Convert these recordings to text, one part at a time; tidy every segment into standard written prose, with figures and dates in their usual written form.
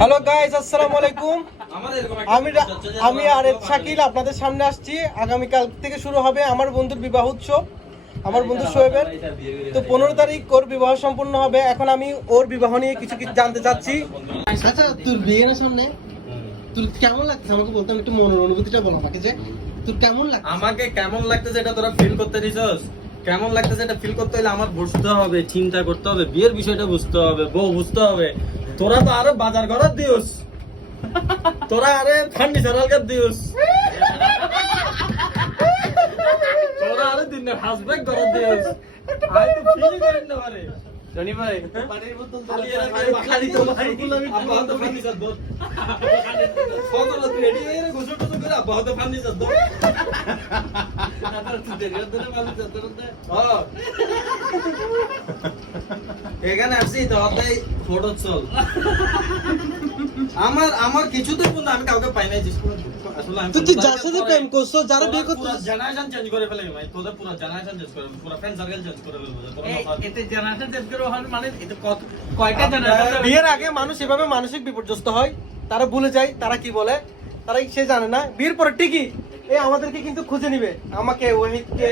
Hello guys, আসসালামু আলাইকুম। আমি আরেফ শাকিল আপনাদের সামনে আসছি। আগামীকাল থেকে শুরু হবে আমার বন্ধুর বিবাহ উৎসব, আমার বন্ধু শোয়েবের। তো 15 তারিখ ওর বিবাহ সম্পূর্ণ হবে। এখন আমি ওর বিবাহ নিয়ে কিছু কিছু জানতে চাচ্ছি। আচ্ছা, তোর বিয়ের সামনে তোর কেমন লাগছে আমাকে বলতাম, একটু মনের অনুভূতিটা বল আমাকে, যে তোর কেমন লাগছে। আমাকে কেমন লাগতেছে এটা তোরা ফিল করতে দিছস? কেমন লাগতেছে এটা ফিল করতে হলে আমার বুঝতে হবে, চিন্তা করতে হবে, বিয়ের বিষয়টা বুঝতে হবে, বউ বুঝতে হবে। তোরা তো আরে বাজার করার দিওস, তোরা আরে ফার্নিচার হালকার দিওস, তোরা আরে দিনের হাসব্যাক করার দিওস। আই তো ফিলই করেন না পারে জনি ভাই, পানির বোতল খালি তো ভাই আব্বা তো ফার্নিচার দো ফটো তুই রেডি হয়ে রে গোসল টোসল করে আব্বা তো ফার্নিচার দো। এখানে আসছি তো আপনি ফটো চল। আমার কিছুতেই বন্ধু আমি কাউকে পাই নাই। আসলে আমি তুই যার সাথে প্রেম করছো, যারা বিয়ে করছো, পুরো জেনারেশন চেঞ্জ করে ফেলে ভাই। তোদের পুরো জেনারেশন চেঞ্জ করে, পুরো ফ্রেন্ড সার্কেল চেঞ্জ করে ফেলবো। এতে জেনারেশন চেঞ্জ করে মানে এটা কয়টা জেনারেশন? বিয়ের আগে মানুষ এভাবে মানসিক বিপর্যস্ত হয়, তারা ভুলে যায় তারা কি বলে, তারা সে জানে না। বিয়ের পরে ঠিকই আমাদেরকে কিন্তু খুঁজে নিবে, আমাকে ওহিদকে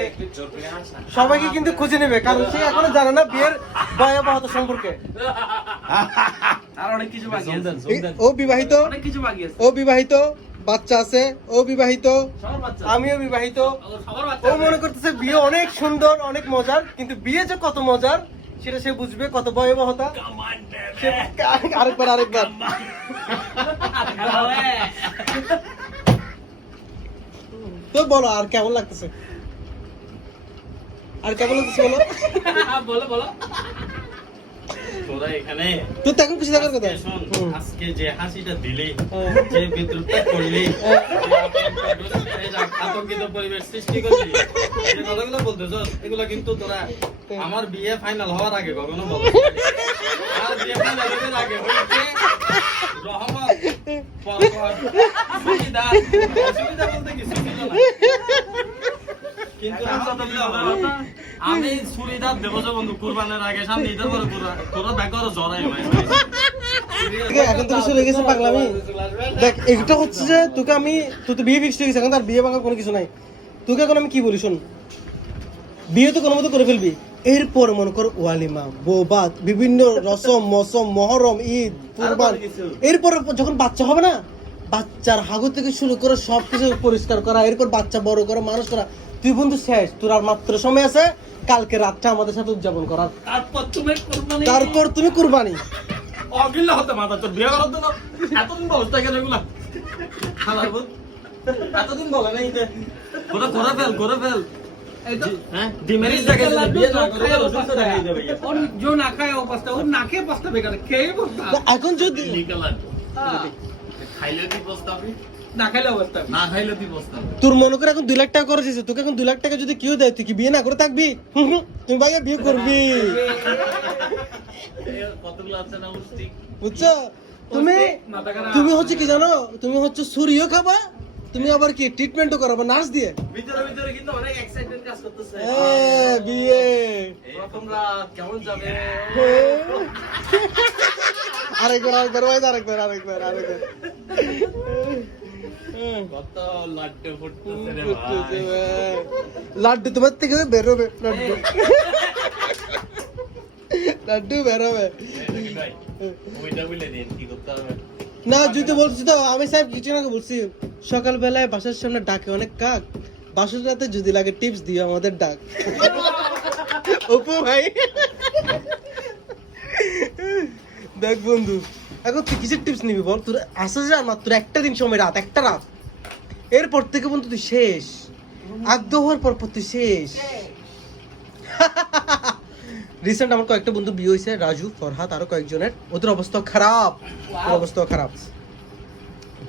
সবাইকে কিন্তু খুঁজে নিবে, কারণ সে এখনো জানে না বিয়ের ভয়াবহতা সম্পর্কে। আর অনেক কিছু বাকি আছে, ও বিবাহিত, অনেক কিছু বাকি আছে। ও বিবাহিত, বাচ্চা আছে, ও বিবাহিত, সবার বাচ্চা, আমিও বিবাহিত। সবার বাচ্চা ও আছে। মনে করতেছে বিয়ে অনেক সুন্দর, অনেক মজার, কিন্তু বিয়ে যে কত মজার সেটা সে বুঝবে, কত ভয়াবহতা। আরেকবার তো বলো, আর কেমন লাগতেছে? আর কেমন লাগতেছে বলো। বলো তোরা এখানে তুই তো এখন খুশি থাকার কথা। শোন, আজকে যে হাসিটা দিলি, যে বিদ্রুপটা করলি, এই যে আতঙ্কিত পরিবেশ সৃষ্টি করলি, যে কথাগুলো বলতেছস, এগুলো কিন্তু তোরা আমার বিয়ে ফাইনাল হওয়ার আগে কখনো বলছিস না। আর বিয়ে ফাইনাল হওয়ার আগে হইছে রহমত, বরকত, সুবিধা। অসুবিধা বলতে কিছু ছিল না, কিন্তু আমি সুবিধা দেবো যে বন্ধু কুরবানের আগে, সামনে ঈদের পরে তোরা ব্যাপারে জড়াই ভাই। এখন তুমি শুরু হয়ে গেছে পাগলামি। দেখ, এটা হচ্ছে যে তোকে আমি, তুই তো বিয়ে ফিক্সড হয়ে গেছে, এখন তার বিয়ে ভাঙার কোনো কিছু নাই। তোকে এখন আমি কি বলি শোন, বিয়ে তো কোনো মতো করে ফেলবি, এরপর মনে কর ওয়ালিমা, বৌবাত, বিভিন্ন রসম মসম, মহরম, ঈদ, কুরবান, এরপর যখন বাচ্চা হবে না, বাচ্চার হাগু থেকে শুরু করে সবকিছু পরিষ্কার করা, এরপর বাচ্চা বড় করা, মানুষ করা, তুই বন্ধু শেষ। তোর আর মাত্র সময় আছে কালকে রাতটা আমাদের সাথে উদযাপন করার, তারপর তুমি কুরবানি। অগিল্লা হতে মাথা তোর বিয়ে করার জন্য এতদিন ব্যবস্থা কেন এগুলা? খাবার বোধ এতদিন বলে নাই যে ওরা করে ফেল। হ্যাঁ, ডিমেরিজ দেখে বিয়ে না করে অসুস্থ দেখাই দেবে। ওর जो না খায় ও পাস্তা, ও না খেয়ে পাস্তা বেকার, খেয়ে পাস্তা। এখন যদি খাইলে তুই প্রস্তাবি, না খাইলে অবস্থা। না খাইলে তুই প্রস্তাবি। তোর মনে করে এখন 2 লাখ টাকা খরচ হয়েছে, তোকে এখন 2 লাখ টাকা যদি কেউ দেয়, তুই কি বিয়ে না করে থাকবি? তুমি ভাইয়া বিয়ে করবি, কতগুলো আছে না উস্তিক, বুঝছো? তুমি হচ্ছে কি জানো, তুমি হচ্ছে সুরিও খাবা, তুমি আবার কি ট্রিটমেন্টও করাবা নার্স দিয়ে। ভিতরে কিন্তু অনেক এক্সাইটমেন্ট কাজ করতেছে। বিয়ে প্রথম রাত কেমন যাবে? আরেকবার কত লাড্ডু ফুটতেছে রে ভাই। লাড্ডু তোমার থেকে বেরোবে, লাড্ডু বেরোবে ওইটা বলে দিন কি করতে হবে না। যদি বলছি তো আমি সাহেব কিছু না বলছি, সকালবেলায় বাসার সামনে ডাকে অনেক কাক, বাসার রাতে যদি লাগে টিপস দিও আমাদের ডাক। অপু ভাই দেখ বন্ধু, এখন তুই কিসের টিপস নিবি বল? তোর আসা যার মাত্র একটা দিন সময়, একটা রাত, এরপর থেকে বন্ধু তুই শেষ। আগ্ধ হওয়ার পর তুই শেষ। রিসেন্ট আমার কয়েকটা বন্ধু বিয়ে হয়েছে, রাজু, ফরহাদ, আরো কয়েকজনের, ওদের অবস্থা খারাপ,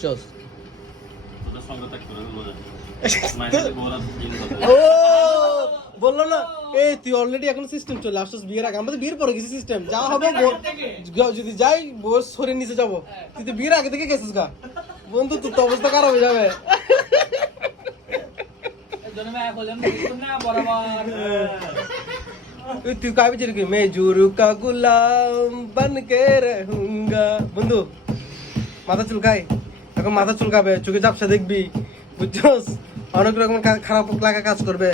জস। তোদের সঙ্গে ত্যাগ করে বলে ও বললো না, এই তুই অলরেডি এখন সিস্টেম চলে আসছিস বিয়ের আগে, আমাদের বিয়ের পরে গেছি সিস্টেম, যা হবে যদি যাই বোর শরীর নিচে যাবো, তুই তো বিয়ের আগে থেকে গেছিস গা বন্ধু, তোর তো অবস্থা খারাপ হয়ে যাবে। तू का भी मैं जुरू का गुलाम बन के रहूंगा बंधु মাথা চুলকায়, এখন মাথা চুলকাবে, চোখে ঝাপসা দেখবি, বুঝছস, অনেক রকম খারাপ লাগা কাজ করবে।